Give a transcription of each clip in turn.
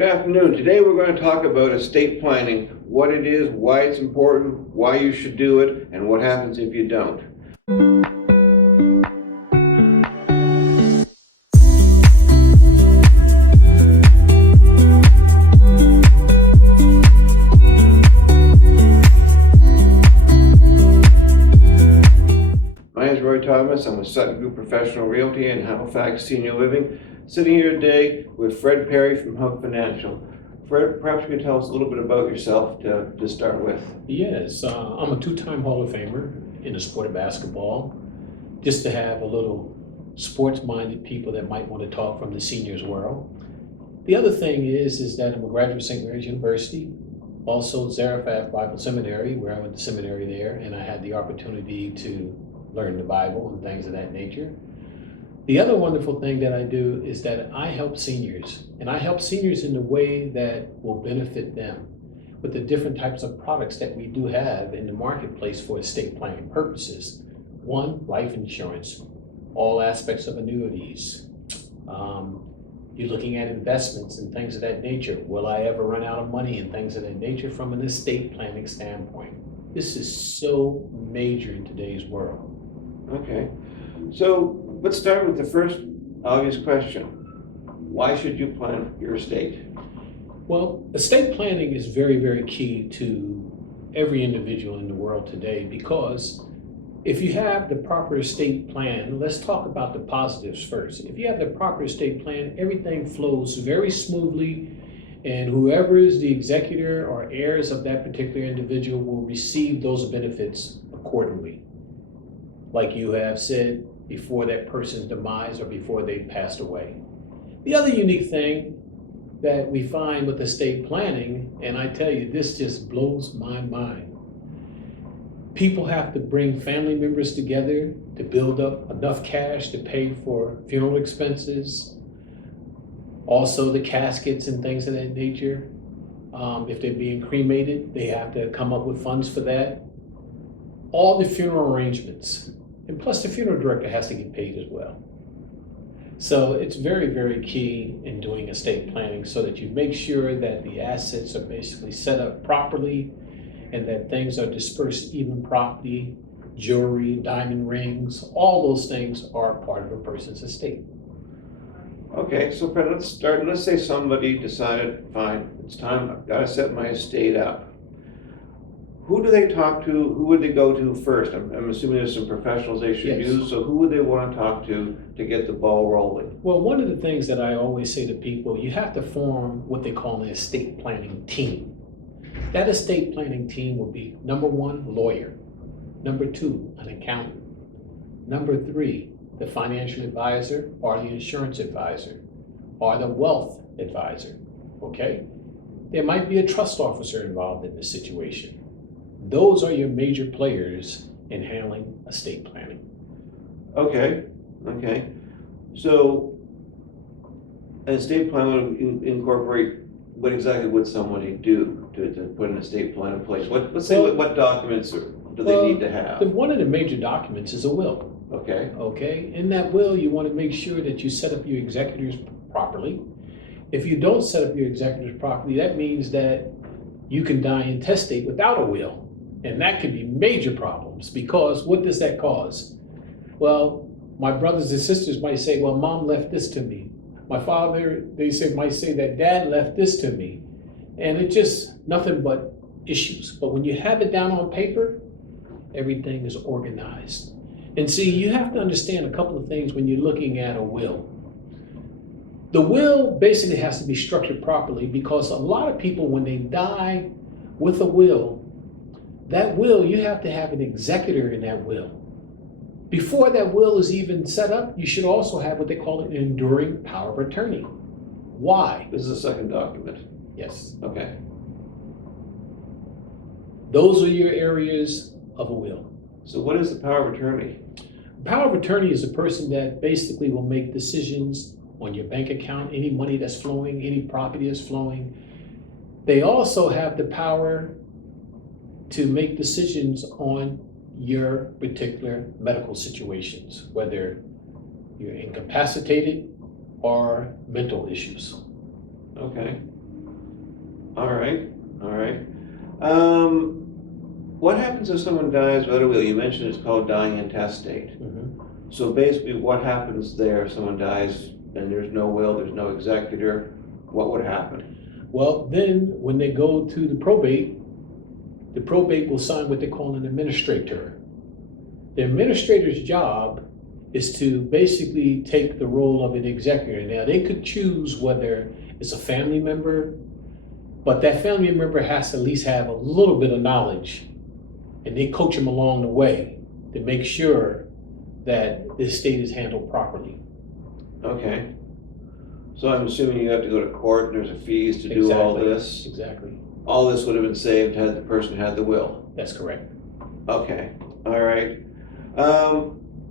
Good afternoon. Today we're going to talk about estate planning, what it is, why it's important, why you should do it, and what happens if you don't. My name is Roy Thomas. I'm with Sutton Group Professional Realty in Halifax Senior Living. Sitting here today with Fred Perry from Hub Financial. Fred, perhaps you could tell us a little bit about yourself to start with. Yes, I'm a two-time Hall of Famer in the sport of basketball. Just to have a little sports-minded people that might want to talk from the seniors world. The other thing is that I'm a graduate of St. Mary's University, also Zarephath Bible Seminary, where I went to seminary there, and I had the opportunity to learn the Bible and things of that nature. The other wonderful thing that I do is that I help seniors, and I help seniors in the way that will benefit them with the different types of products that we do have in the marketplace for estate planning purposes. One, life insurance, all aspects of annuities. You're looking at investments and things of that nature. Will I ever run out of money and things of that nature from an estate planning standpoint? This is so major in today's world. Okay, so let's start with the first obvious question. Why should you plan your estate? Well, estate planning is very, very key to every individual in the world today, because if you have the proper estate plan, let's talk about the positives first. If you have the proper estate plan, everything flows very smoothly, and whoever is the executor or heirs of that particular individual will receive those benefits accordingly. Like you have said, before that person's demise or before they passed away. The other unique thing that we find with estate planning, and I tell you, this just blows my mind. People have to bring family members together to build up enough cash to pay for funeral expenses, also the caskets and things of that nature. If they're being cremated, they have to come up with funds for that. All the funeral arrangements. And plus the funeral director has to get paid as well. So it's very, very key in doing estate planning so that you make sure that the assets are basically set up properly and that things are dispersed even properly. Jewelry, diamond rings, all those things are part of a person's estate. Okay, so Fred, let's start. Let's say somebody decided, fine, it's time, I've got to set my estate up. Who do they talk to? Who would they go to first? I'm assuming there's some professionals they should use. So who would they want to talk to get the ball rolling? Well, one of the things that I always say to people, you have to form what they call an estate planning team. That estate planning team will be number one, lawyer. Number two, an accountant. Number three, the financial advisor or the insurance advisor or the wealth advisor, okay? There might be a trust officer involved in this situation. Those are your major players in handling estate planning. Okay. So an estate plan would incorporate what exactly would somebody do to put an estate plan in place? What documents do they need to have? One of the major documents is a will. Okay. In that will, you want to make sure that you set up your executors properly. If you don't set up your executors properly, that means that you can die intestate without a will. And that could be major problems, because what does that cause? Well, my brothers and sisters might say, well, mom left this to me. My father, might say that dad left this to me. And it's just nothing but issues. But when you have it down on paper, everything is organized. And see, you have to understand a couple of things when you're looking at a will. The will basically has to be structured properly, because a lot of people, when they die with a will, that will, you have to have an executor in that will. Before that will is even set up, you should also have what they call an enduring power of attorney. Why? This is a second document. Yes. Okay. Those are your areas of a will. So what is the power of attorney? Power of attorney is a person that basically will make decisions on your bank account, any money that's flowing, any property that's flowing. They also have the power to make decisions on your particular medical situations, whether you're incapacitated or mental issues. Okay. all right. What happens if someone dies without a will? You mentioned it's called dying intestate. Mhm. So basically, what happens there if someone dies and there's no will, there's no executor? What would happen? Well, then when they go to the probate will sign what they call an administrator. The administrator's job is to basically take the role of an executor. Now, they could choose whether it's a family member, but that family member has to at least have a little bit of knowledge, and they coach them along the way to make sure that the estate is handled properly. Okay. So I'm assuming you have to go to court and there's a fees to do all Exactly. this? Exactly. All this would have been saved had the person had the will? That's correct. Okay, all right.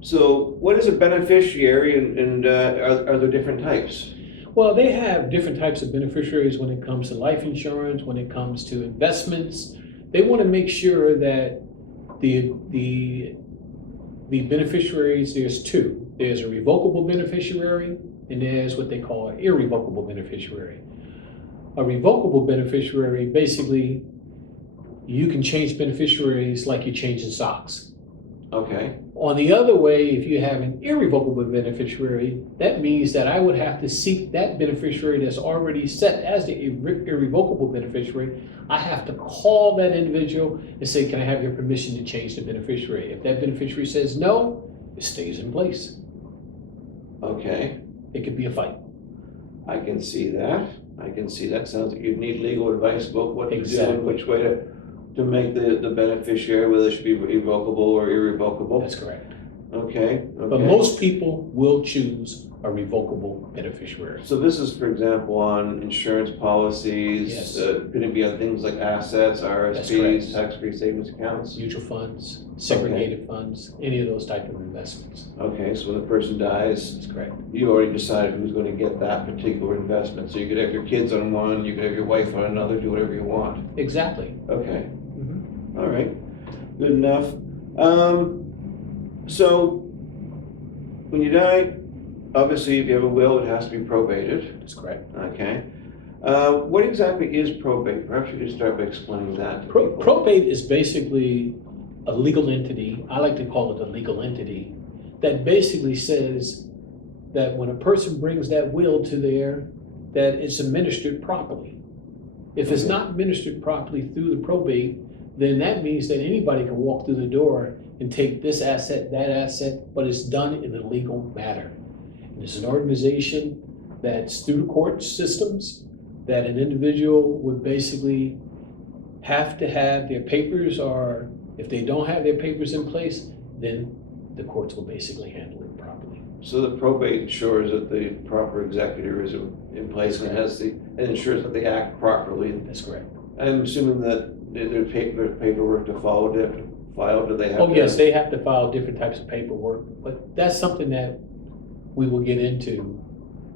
So what is a beneficiary and are there different types? Well, they have different types of beneficiaries when it comes to life insurance, when it comes to investments. They want to make sure that the beneficiaries, there's two. There's a revocable beneficiary and there's what they call an irrevocable beneficiary. A revocable beneficiary, basically, you can change beneficiaries like you're changing socks. Okay, On the other way, if you have an irrevocable beneficiary, that means that I would have to seek that beneficiary that's already set as the irrevocable beneficiary. I have to call that individual and say, can I have your permission to change the beneficiary? If that beneficiary says no, it stays in place. okay. It could be a fight. I can see that. I can see that. Sounds like you'd need legal advice about what to do Exactly. and which way to make the beneficiary, whether it should be revocable or irrevocable. That's correct. Okay, But okay. most people will choose a revocable beneficiary. So this is, for example, on insurance policies, Yes. could it be on things like assets, RSPs, correct. tax-free savings accounts? Mutual funds, segregated funds, any of those type of investments. Okay, so when the person dies, That's correct. you already decided who's gonna get that particular investment. So you could have your kids on one, you could have your wife on another, do whatever you want. Exactly. Okay, Mhm. all right, good enough. So when you die, obviously if you have a will, it has to be probated, That's correct. okay? What exactly is probate? Perhaps you could start by explaining that to people. Probate is basically a legal entity, I like to call it a legal entity, that basically says that when a person brings that will to there, that it's administered properly. If it's not administered properly through the probate, then that means that anybody can walk through the door and take this asset, that asset, but it's done in a legal manner. And it's an organization that's through the court systems, that an individual would basically have to have their papers, or if they don't have their papers in place, then the courts will basically handle it properly. So the probate ensures that the proper executor is in place and and ensures that they act properly. That's correct. I'm assuming that there's paperwork to follow, do they have to file, do they have to? Oh, yes, they have to file different types of paperwork, but that's something that we will get into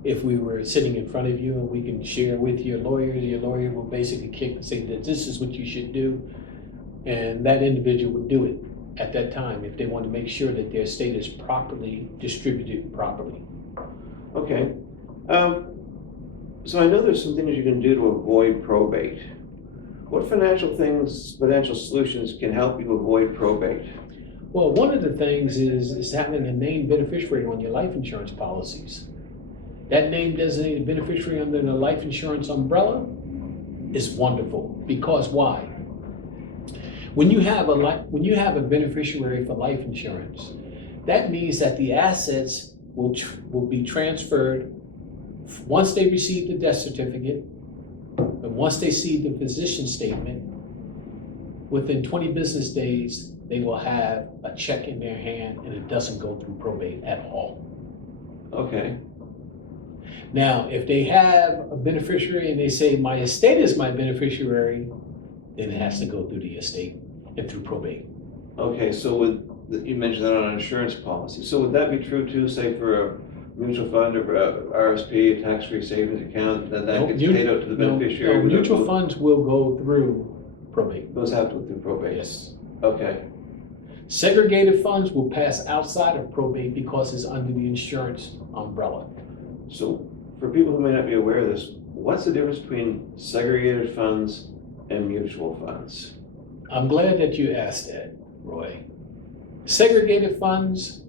if we were sitting in front of you and we can share with your lawyer. Your lawyer will basically kick and say that this is what you should do, and that individual would do it at that time if they want to make sure that their estate is properly distributed properly. Okay. So I know there's some things you can do to avoid probate. What financial solutions can help you avoid probate? Well, one of the things is having a named beneficiary on your life insurance policies. That named designated beneficiary under the life insurance umbrella is wonderful, because why? When you have a beneficiary for life insurance, that means that the assets will be transferred once they receive the death certificate, and once they see the physician statement. Within 20 business days, they will have a check in their hand, and it doesn't go through probate at all. Okay, Now, if they have a beneficiary and they say, my estate is my beneficiary, then it has to go through the estate and through probate. okay, so you mentioned that on an insurance policy. So would that be true too, say for a mutual fund or a RSP, a tax-free savings account, that No, gets paid out to the beneficiary? No, mutual funds will go through probate. Those have to go through probate? Yes. Okay, Segregated funds will pass outside of probate because it's under the insurance umbrella. so for people who may not be aware of this, what's the difference between segregated funds and mutual funds? I'm glad that you asked that, Roy. Segregated funds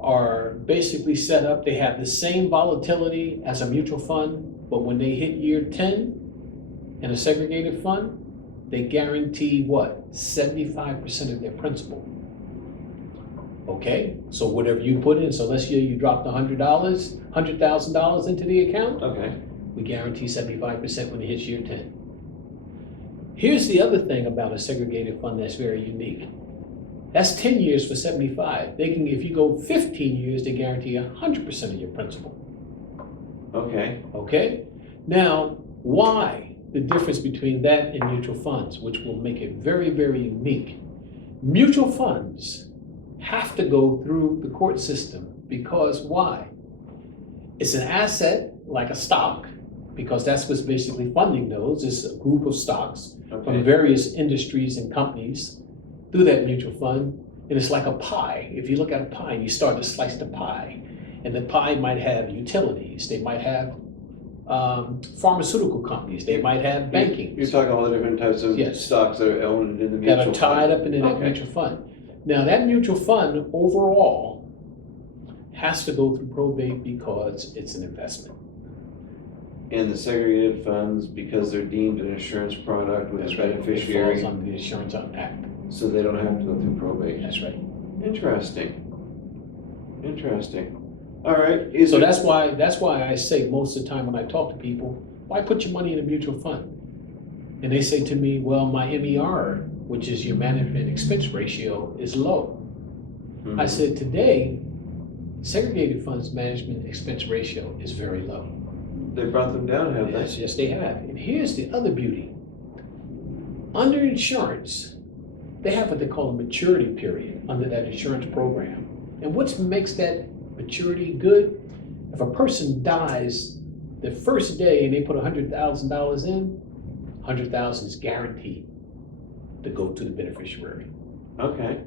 are basically set up, they have the same volatility as a mutual fund, but when they hit year 10 in a segregated fund, they guarantee what? 75% of their principal. Okay, so whatever you put in, so let's say you dropped $100,000 into the account, Okay, we guarantee 75% when it hits year 10. Here's the other thing about a segregated fund that's very unique. That's 10 years for 75. They can, if you go 15 years, they guarantee 100% of your principal. okay, Okay? Now, why the difference between that and mutual funds, which will make it very, very unique? Mutual funds have to go through the court system because why? It's an asset like a stock, because that's what's basically funding those, is a group of stocks okay. from various industries and companies through that mutual fund. And it's like a pie. If you look at a pie and you start to slice the pie, and the pie might have utilities, they might have pharmaceutical companies, they might have banking. You're talking all the different types of Yes. stocks that are owned in the mutual That fund. are tied up in that Okay. mutual fund. Now, that mutual fund overall has to go through probate because it's an investment. And the segregated funds, because they're deemed an insurance product with a That's right. It beneficiary, falls under the Insurance Act. so they don't have to go through probate. That's right. Interesting. Interesting. All right. So that's why I say most of the time when I talk to people, why put your money in a mutual fund? And they say to me, well, my MER, which is your management expense ratio, is low. Mhm. I said, today, segregated funds management expense ratio is very low. They brought them down, have Yes, they? yes, they have. And here's the other beauty. Under insurance, they have what they call a maturity period under that insurance program. And what makes that maturity good? If a person dies the first day and they put $100,000 in, $100,000 is guaranteed to go to the beneficiary. Okay.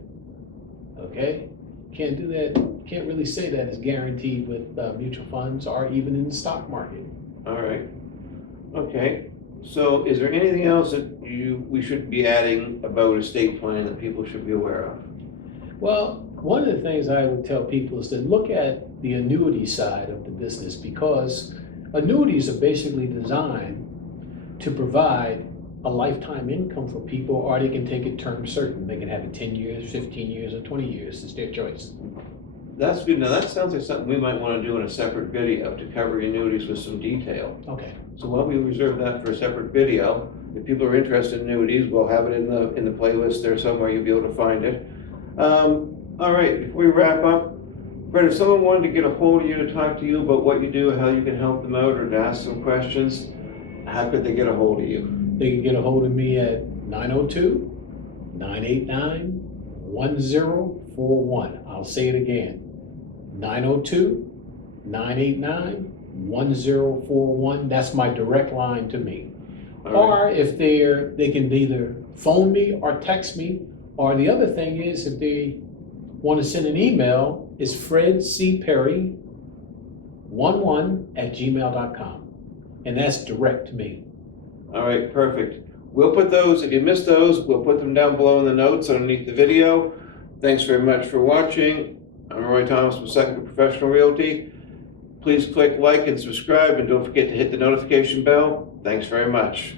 Okay? Can't do that, can't really say that it's guaranteed with mutual funds or even in the stock market. All right. Okay. So is there anything else that we should be adding about estate planning that people should be aware of? Well, one of the things I would tell people is to look at the annuity side of the business, because annuities are basically designed to provide a lifetime income for people, or they can take it term certain. They can have it 10 years, 15 years, or 20 years. It's their choice. That's good. Now that sounds like something we might want to do in a separate video to cover annuities with some detail. Okay. So why don't we reserve that for a separate video? If people are interested in annuities, we'll have it in the playlist there somewhere. You'll be able to find it. All right, before we wrap up, Brett, if someone wanted to get a hold of you to talk to you about what you do, how you can help them out, or to ask some questions, how could they get a hold of you? They can get a hold of me at 902-989-1041. I'll say it again. 902-989-1041. That's my direct line to me. All right. Or if they can either phone me or text me. Or the other thing is, if they want to send an email, it's fredcperry11@gmail.com. And that's direct to me. All right, perfect. We'll put those, if you missed those, we'll put them down below in the notes underneath the video. Thanks very much for watching. I'm Roy Thomas from Second Professional Realty. Please click like and subscribe, and don't forget to hit the notification bell. Thanks very much.